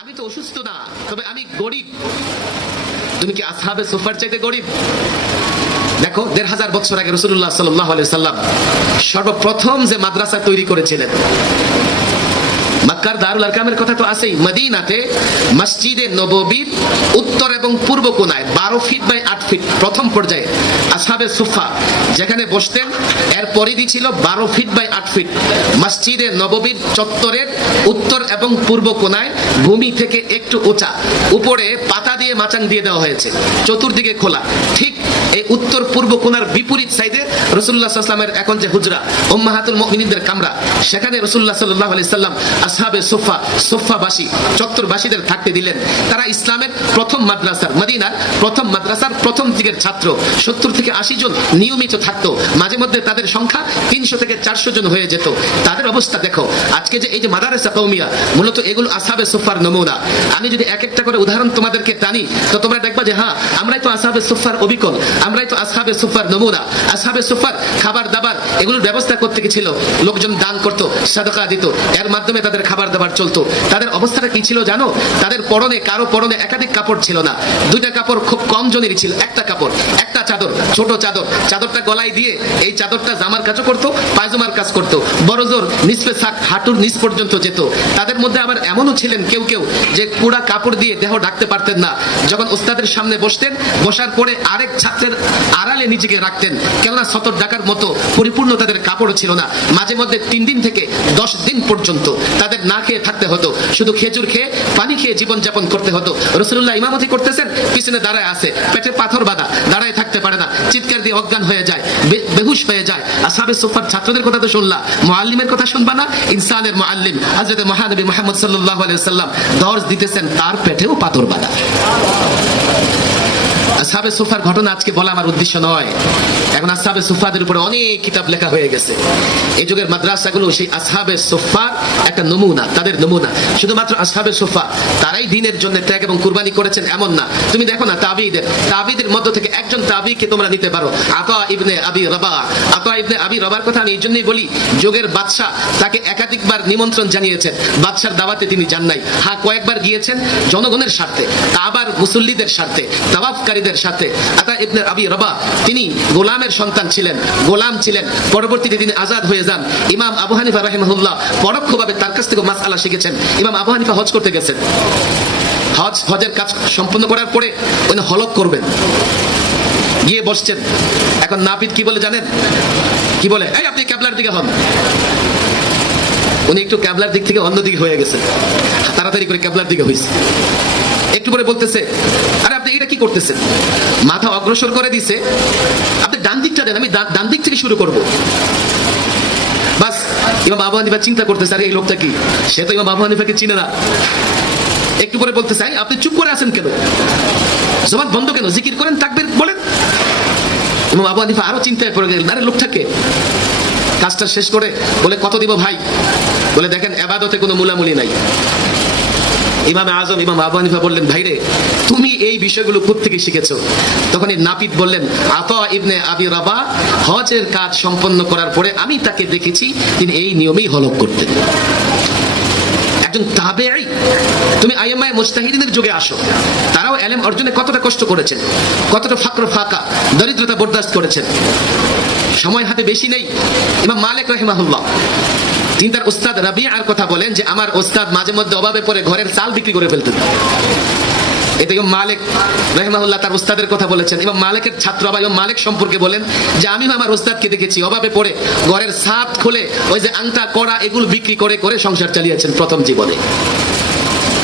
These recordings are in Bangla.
আমি তো অসুস্থ না, তবে আমি গরিব। তুমি কি আসহাবে সুফার চাইতে গরিব? দেখো, দেড় হাজার বছর আগে রসুল্লাহ সাল্লাহ সাল্লাম সর্বপ্রথম যে মাদ্রাসা তৈরি করেছিলেন মক্কার দারুল আরকামের কথা তো আছেই। মদিনাতে মসজিদে নববীর উত্তর এবং পূর্ব কোনায় বারো ফিট বাই আট ফিট প্রথম পর্যায়ে আসাবে সুফা, যেখানে বসতেন। এর পরিধি ছিল বারো ফিট বাই আট ফিট মসজিদে নববীর চত্বরের উত্তর এবং পূর্ব কোনায় ভূমি থেকে একটু উঁচা। উপরে পাতা দিয়ে মাচাং দিয়ে দেওয়া হয়েছে। চতুর্দিকে খোলা। ঠিক এই উত্তর পূর্ব কোনার বিপরীত সাইডে রসুল্লাহ সাল্লামের এখন যে হুজরা ওম্মাহাতুল মুমিনিনদের কামরা, সেখানে রসুল্লাহ সাল্লাহ আলি সাল্লাম আসহাবে সোফা, সোফাবাসী, চত্বরবাসীদের থাকতে দিলেন। তারা ইসলামের প্রথম মাদ্রাসার, মদিনার প্রথম মাদ্রাসার প্রথম দিকের ছাত্র। সত্তর থেকে আশি জন নিয়মিত থাকতো। মাঝে মধ্যে তাদের সংখ্যা তিনশো থেকে চারশো জন হয়ে যেত। তাদের অবস্থা দেখো, আজকে যে এই যে মাদারেসা কৌমিয়া মূলত এগুলো আসহাবে সোফার নমুনা। আমি যদি এক একটা করে উদাহরণ তোমাদেরকে টানি, তো তোমরা দেখবা যে হ্যাঁ আমরাই তো আসহাবে সোফার অবিকল, আমরাই তো আসহাবে সোফার নমুনা। আসহাবে সোফার খাবার দাবার, এগুলোর ব্যবস্থা করতে গেছিল লোকজন দান করতো, সাদকা দিত। এর মাধ্যমে তাদের খাবার দাবার চলতো। তাদের অবস্থাটা কি ছিল জানো? তাদের পরনে, কারও পরনে একাধিক কাপড় ছিল না। দুইটা কাপড় খুব কম জনের ছিল, একটা কাপড়। একটা চাদর, ছোট চাদর। চাদরটা গলায় দিয়ে এই চাদরটা জামার কাজও করতো, পায়জামার কাজ করতো। বড় জোর নিচপে থাক হাঁটুর নিচ পর্যন্ত যেত। তাদের মধ্যে আবার এমনও ছিলেন কেউ কেউ যে পুরা কাপড় দিয়ে দেহ ঢাকতে পারতেন না। যখন ওস্তাদের সামনে বসতেন, বসার পরে আরেক ছাত্রের আড়ালে নিজেকে রাখতেন। কেননা সতর ডাকার মতো পরিপূর্ণ তাদের কাপড় ছিল না। মাঝে মধ্যে তিন দিন থেকে দশ দিন পর্যন্ত তাদের না খেয়ে থাকতে হতো। শুধু খেজুর খেয়ে পানি খেয়ে জীবন যাপন করতে হতো। রসুল্লাহ ইমামতি করতেছেন, পিছনে দাঁড়ায় আছে। পেটে পাথর বাঁধা, দাঁড়ায় থাকতে পারে না। চিৎকার দিয়ে অজ্ঞান হয়ে যায় বেহুশ হয়ে যায়। আসাবে সোফার ছাত্রদের কথা তো শুনলা। মোয়াল্লিমের কথা শুনবা না? ইনসানের মোয়াল্লিম হাজরত মহানবী মোহাম্মদ সাল্লাহ আলিয়া সাল্লাম দর্জ দিতেছেন তার পেটেও পাথর বাঁধা। আসহাবে সুফার ঘটনা আজকে বলা আমার উদ্দেশ্য নয়। এখন আসহাবে সুফাদের উপরে অনেক কিতাব লেখা হয়ে গেছে। এই যুগের মাদ্রাসাগুলো সেই আসহাবে সুফার একটা নমুনা, তাদের নমুনা। শুধুমাত্র আসহাবে সুফা, তারাই দিনের জন্য ত্যাগ এবং কুরবানি করেছেন এমন না। তুমি দেখো না, তাবিদের তাবিদের মধ্য থেকে একজন তাবিকে তোমরা নিতে পারো। ইবনে আবি রবা। ইবনে আবি রবার কথা আমি এই জন্যই বলি, যোগের বাদশাহ তাকে একাধিকবার নিমন্ত্রণ জানিয়েছেন। বাদশার দাওয়াতে তিনি যান নাই। হ্যাঁ কয়েকবার গিয়েছেন জনগণের স্বার্থে আবার মুসল্লিদের স্বার্থে সাথে আতা ইবনে আবি রবা, তিনি গোলামের সন্তান ছিলেন, গোলাম ছিলেন। পরবর্তীতে তিনি আজাদ হয়ে যান। ইমাম আবু হানিফা রাহিমাহুল্লাহ পরোক্ষভাবে তার কাছ থেকে মাসআলা শিখেছেন। ইমাম আবু হানিফা হজ করতে গেছেন। হজ, হজের কাজ সম্পন্ন করার পরে উনি হলক করবেন। গিয়ে বসছেন। এখন নাপিত কি বলে জানেন? কি বলে? এই, আপনি ক্যাবলার দিকে হন। উনি একটু ক্যাবলার দিক থেকে অন্যদিকে হয়ে গেছে তাড়াতাড়ি করে ক্যাবলার দিকে হয়েছে একটু পরে বলতেছে, আরে আপনি এটা কি করতেছেন? মাথা অগ্রসর করে দিছে, আপনি ডান দিকটা দেন, আমি ডান দিক থেকে শুরু করব। বাস, ইমাম আবু হানিফা চিন্তা করতেছে, আরে এই লোকটা কি? সে তো ইমাম আবু হানিফাকে চিনে না। একটু পরে বলতে চাই আপনি চুপ করে আছেন কেন? জবান বন্ধ কেন? জিকির করেন, তাকবির বলেন। ইমাম আবু হানিফা আরও চিন্তায় পড়ে গেলেন, আরে লোকটাকে? কাজটা শেষ করে বলে, কত দিব ভাই? বলে, দেখেন, এবাদতে কোনো মুলামুলি নাই। ইমাম আজম, ইমাম আবু হানিফা বললেন, ভাইরে, তুমি এই বিষয়গুলো থেকে শিখেছো? তখন নাপিত বললেন, আতা ইবনে আবি রাবা, হজের কাজ সম্পন্ন করার পরে আমি তাকে দেখেছি, তিনি এই নিয়মেই হলক করতেন। একজন তাবেই তুমি আইএমআই মুস্তাহিদিনের যুগে আসো। তারাও এলেম অর্জনে কতটা কষ্ট করেছেন, কতটা ফাঁকর ফাঁকা, দরিদ্রতা বরদাস্ত করেছেন। সময় হাতে বেশি নেই। ইমাম মালিক রহিমাহুল্লাহ, তিনি তার উস্তাদ রাবি আর কথা বলেন যে, আমার উস্তাদ মাঝে মধ্যে অভাবে পরে ঘরের চাল বিক্রি করে ফেলতেন। ইমাম মালিক রহিমাহুল্লাহ তার উস্তাদের কথা বলেছেন। এবং মালিকের ছাত্র আবার ইমাম মালিক সম্পর্কে বলেন যে আমি আমার উস্তাদকে দেখেছি, অভাবে পড়ে ঘরের ছাদ খুলে ওই যে আংটা, কড়া এগুলো বিক্রি করে করে সংসার চালিয়েছেন প্রথম জীবনে।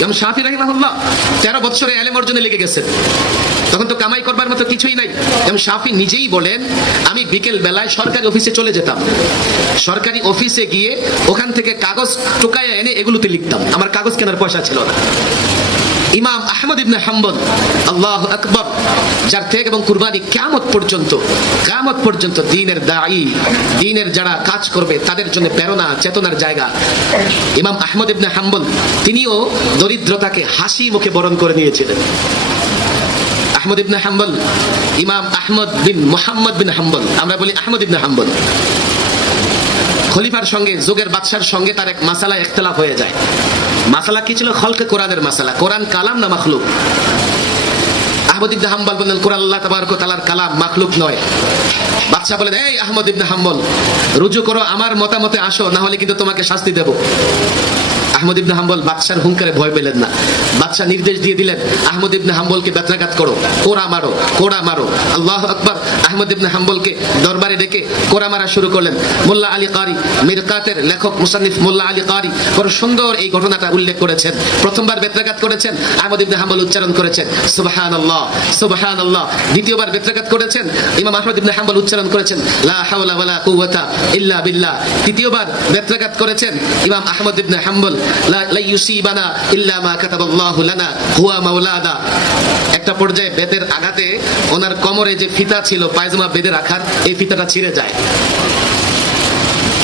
ইমাম শাফি রহিমাহুল্লাহ তেরো বছরে এলেম অর্জনে লেগে গেছেন। তখন তো কামাই করবার মতো কিছুই নাই। এবং শাফি নিজেই বলেন, আমি বিকেল বেলায় সরকারি অফিসে চলে যেতাম। সরকারি অফিসে গিয়ে ওখান থেকে কাগজ টোকায় এনে এগুলোতে লিখতাম। আমার কাগজ কেনার পয়সা ছিল না। ইমাম আহমদ ইবনে হাম্বল, আল্লাহ আকবর, যার ত্যাগ এবং কুরবানি কিয়ামত পর্যন্ত কিয়ামত পর্যন্ত দিনের দায়ী, দিনের যারা কাজ করবে, তাদের জন্য প্রেরণা, চেতনার জায়গা। ইমাম আহমদ ইবনে হাম্বল, তিনিও দরিদ্রতাকে হাসি মুখে বরণ করে নিয়েছিলেন। আহমদ ইবনে হাম্বল, ইমাম আহমদ বিন মোহাম্মদ বিন হাম্বল, আমরা বলি আহমদ ইবনে হাম্বল। খলিফার সঙ্গে, যুগের বাদশার সঙ্গে তার এক মাসালা ইখতলাফ হয়ে যায়। মাসালা কি ছিল? খলকে কোরআনের মাসালা। কোরআন কালাম না মাখলুক? আহমদ ইবনে হাম্বল কোরআন আল্লাহ তাবারক কালাম মাখলুক নয়। বাদশা বলেন, এই আহমদ ইবনে হাম্বল, রুজু করো, আমার মতামতে আসো, না হলে কিন্তু তোমাকে শাস্তি দেব। আহমদ ইবনে হাম্বল বাদশার হুঙ্কারে ভয় পেলেন না। বাদশা নির্দেশ দিয়ে দিলেন, আহমদ ইবনে হাম্বলকে ব্যত্রাঘাত করো, কোড়া মারো কোড়া মারো, আল্লাহ আকবার। আহমদ ইবনে হাম্বলকে দরবারে ডেকে কোড়া মারা শুরু করলেন। মোল্লা আলী কারি, মিরকাতের লেখক মুসান্নিফ মোল্লা আলী কারি বড় সুন্দর এই ঘটনাটা উল্লেখ করেছেন। প্রথমবার বেত্রাঘাত করেছেন, আহমদ ইবনে হাম্বল উচ্চারণ করেছেন। সুবহান আল্লাহ সুবহান আল্লাহ দ্বিতীয়বার বেত্রাঘাত করেছেন, ইমাম আহমদ ইবনে হাম্বল উচ্চারণ করেছেন, লা হাওলা ওয়ালা কুওয়াতা ইল্লা বিল্লাহ। তৃতীয়বার বেত্রাঘাত করেছেন, ইমাম আহমদ ইবনে হাম্বল, লা ইউসিবানা ইল্লা মা কাতাবাল্লাহু লানা, হুয়া মাওলানা একটা পর্যায়ে বেতের আঘাতে ওনার কোমরে যে ফিতা ছিল পায়জামা বেঁধে রাখার, এই ফিতাটা ছিঁড়ে যায়।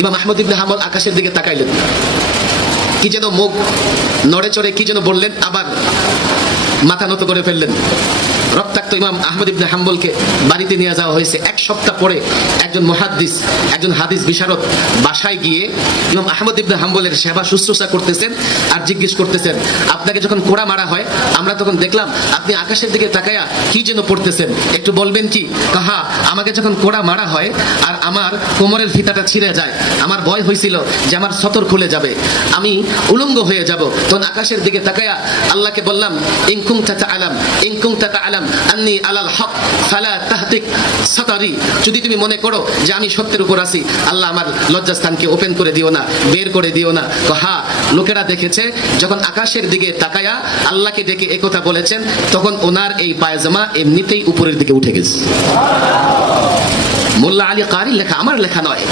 ইমাম আহমদ ইবনে হামল আকাশের দিকে তাকাইলেন। কি যেন মুখ নড়ে চড়ে, কি যেন বললেন, আবার মাথা নত করে ফেললেন। রক্তাক্ত ইমাম আহমদ ইবনে হাম্বলকে বাড়িতে নিয়ে যাওয়া হয়েছে। এক সপ্তাহ পরে একজন মহাদ্দিস, একজন হাদিস বিশারদ বাসায় গিয়ে ইমাম আহমদ ইবনে হাম্বলের সেবা শুশ্রূষা করতেছেন আর জিজ্ঞেস করতেছেন, আপনাকে যখন কোড়া মারা হয়, আমরা তখন দেখলাম আপনি আকাশের দিকে তাকায়া কি যেন পড়তেছেন? একটু বলবেন কি? কাহা, আমাকে যখন কোড়া মারা হয় আর আমার কোমরের ফিতাটা ছিঁড়ে যায়, আমার ভয় হয়েছিল যে আমার সতর খুলে যাবে। আমি উলঙ্গ হয়ে যাব। তখন আকাশের দিকে তাকায়া আল্লাহকে বললাম ইনকুম তাতা আলাম যদি তুমি মনে করো যে আমি সত্যের উপর আছি, আল্লাহ আমার লজ্জাস্থানকে ওপেন করে দিও না, বের করে দিও না। হ্যাঁ লোকেরা দেখেছে, যখন আকাশের দিকে তাকায়া আল্লাহকে ডেকে একথা বলেছেন, তখন ওনার এই পায়জামা এমনিতেই উপরের দিকে উঠে গেছে। মোল্লা আলী কারি লেখা, আমার লেখা নয়।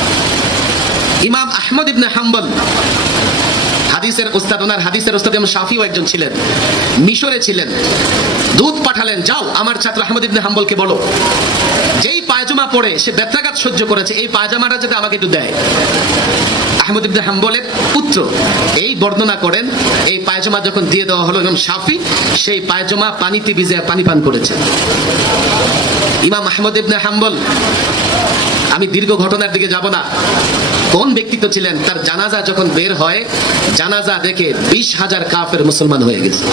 ইমাম আহমদ ইবনে হাম্বল হাদিসের ওস্তাদ ওনার হাদিসের ওস্তাদ ইমাম শাফিও একজন ছিলেন। মিশরে ছিলেন। দূত পাঠালেন, যাও, আমার ছাত্র আহমদ ইবনে হাম্বলকে বলো। যেই পায়জামা পরে সে ব্যথাঘাত সহ্য করেছে, এই পায়জামাটা যাতে আমাকে একটু দেয়। আহমদ ইবনে হাম্বলের পুত্র এই বর্ণনা করেন, এই পায়জামা যখন দিয়ে দেওয়া হলো ইমাম শাফি, সেই পায়জামা পানিতে ভিজে পানি পান করেছে ইমাম আহমদ ইবনে হাম্বল, আমি দীর্ঘ ঘটনার দিকে যাব না। কোন ব্যক্তিত্ব ছিলেন, তার জানাজা যখন বের হয়, জানাজা দেখে বিশ হাজার কাফের মুসলমান হয়ে গেছে।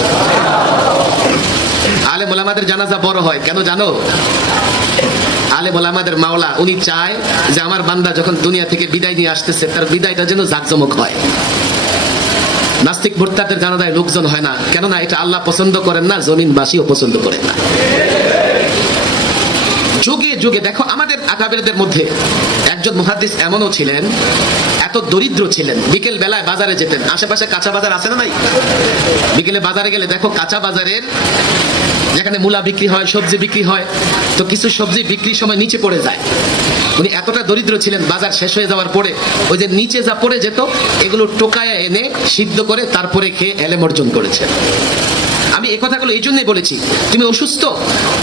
আলে মোলামাদের জানাজা বড় হয়, কেন জানো? আলে মোলামাদের মাওলা, উনি চায় যে আমার বান্দা যখন দুনিয়া থেকে বিদায় নিয়ে আসতেছে, তার বিদায়টা যেন জাকজমক হয়। নাস্তিক ভোক্তাদের জানাজায় লোকজন হয় না। কেননা এটা আল্লাহ পছন্দ করেন না, জমিনবাসীও পছন্দ করেন না। যুগে যুগে দেখো আমাদের আকাবেরদের মধ্যে একজন মুহাদ্দিস এমনও ছিলেন, এত দরিদ্র ছিলেন। বিকেল বেলায় বাজারে যেতেন। আশেপাশে কাঁচা বাজার আছে না নাই? বিকেলে বাজারে গেলে দেখো কাঁচা বাজারের যেখানে মূলা বিক্রি হয়, সবজি বিক্রি হয়, তো কিছু সবজি বিক্রির সময় নিচে পড়ে যায়। উনি এতটা দরিদ্র ছিলেন, বাজার শেষ হয়ে যাওয়ার পরে, ওই যে নিচে যা পড়ে যেত, এগুলো টোকায় এনে সিদ্ধ করে তারপরে খেয়ে এলেম অর্জন করেছেন। আমি এই কথাগুলো এই জন্যই বলেছি, তুমি অসুস্থ,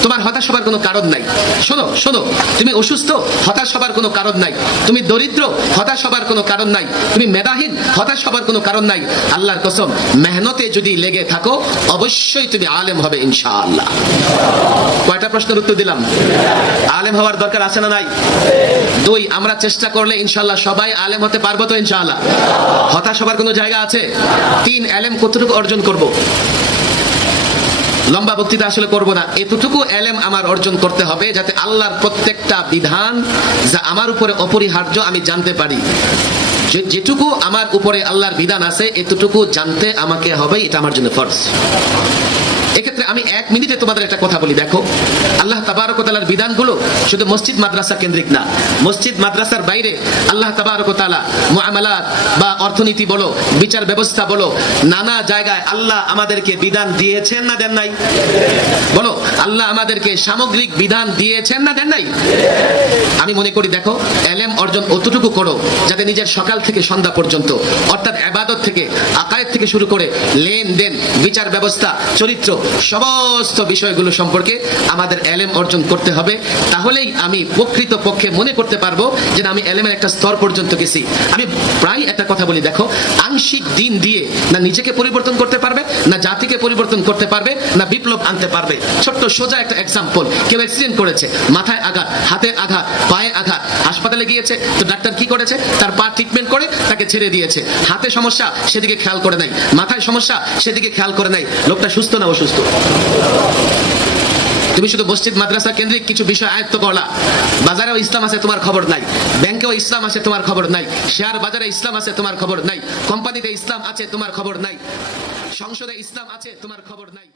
তোমার হতাশ হবার কোনো কারণ নাই। শোনো শোনো, তুমি অসুস্থ, হতাশ হবার কোনো কারণ নাই। তুমি দরিদ্র, হতাশ হবার কোনো কারণ নাই। তুমি মেধাহীন, হতাশ হবার কোনো কারণ নাই। আল্লাহর কসম, মেহনতে যদি লেগে থাকো, অবশ্যই তুমি আলেম হবে, ইনশাআল্লাহ। কয়টা প্রশ্নের উত্তর দিলাম? আলেম হওয়ার দরকার আছে না নাই? দুই, আমরা চেষ্টা করলে ইনশাল্লাহ সবাই আলেম হতে পারব তো ইনশাআল্লাহ। হতাশ হবার কোনো জায়গা আছে? তিন, আলেম কতটুকু অর্জন করব? লম্বা বক্তৃতা আসলে করব না। এতটুকু এলেম আমার অর্জন করতে হবে যাতে আল্লাহর প্রত্যেকটা বিধান যা আমার উপরে অপরিহার্য আমি জানতে পারি। যেটুকু আমার উপরে আল্লাহর বিধান আছে, এতটুকু জানতে আমাকে হবে, এটা আমার জন্য ফরজ। এক্ষেত্রে আমি এক মিনিটে তোমাদের একটা কথা বলি, দেখো। আল্লাহ তাবারকতালার বিধানগুলো শুধু মসজিদ, মাদ্রাসা কেন্দ্রিক না। মসজিদ, মাদ্রাসার বাইরে আল্লাহ তাবারকতালা মুআমালাত বা অর্থনীতি বলো, বিচার ব্যবস্থা বলো, নানা জায়গায় আল্লাহ আমাদেরকে বিধান দিয়েছেন না দেন নাই? বলো, আল্লাহ আমাদেরকে সামগ্রিক বিধান দিয়েছেন না দেন নাই? আমি মনে করি, দেখো, এলেম অর্জন অতটুকু করো যাতে নিজের সকাল থেকে সন্ধ্যা পর্যন্ত, অর্থাৎ আবাদত থেকে আকায়েত থেকে শুরু করে লেনদেন, বিচার ব্যবস্থা, চরিত্র সমস্ত বিষয়গুলো সম্পর্কে আমাদের এলেম অর্জন করতে হবে। তাহলেই আমি প্রকৃত পক্ষে মনে করতে পারব যে আমি এলেমের একটা স্তর পর্যন্ত গেছি। আমি প্রায় একটা কথা বলি, দেখো, আংশিক দিন দিয়ে না নিজেকে পরিবর্তন করতে পারবে, না জাতিকে পরিবর্তন করতে পারবে, না বিপ্লব আনতে পারবে। ছোট্ট সোজা একটা এক্সাম্পল কেউ অ্যাক্সিডেন্ট করেছে, মাথায় আঘাত, হাতে আঘাত, পায়ে আঘাত, হাসপাতালে গিয়েছে, তো ডাক্তার কি করেছে? তার পা ট্রিটমেন্ট করে তাকে ছেড়ে দিয়েছে। হাতে সমস্যা, সেদিকে খেয়াল করে নাই। মাথায় সমস্যা, সেদিকে খেয়াল করে নাই। লোকটা সুস্থ না অসুস্থ? তুমি শুধু মসজিদ, মাদ্রাসা কেন্দ্রিক কিছু বিষয় আয়ত্ত করলা। বাজারেও ইসলাম আছে, তোমার খবর নাই। ব্যাংকেও ইসলাম আছে, তোমার খবর নাই। শেয়ার বাজারে ইসলাম আছে, তোমার খবর নাই। কোম্পানিতে ইসলাম আছে, তোমার খবর নাই। সংসদে ইসলাম আছে, তোমার খবর নাই।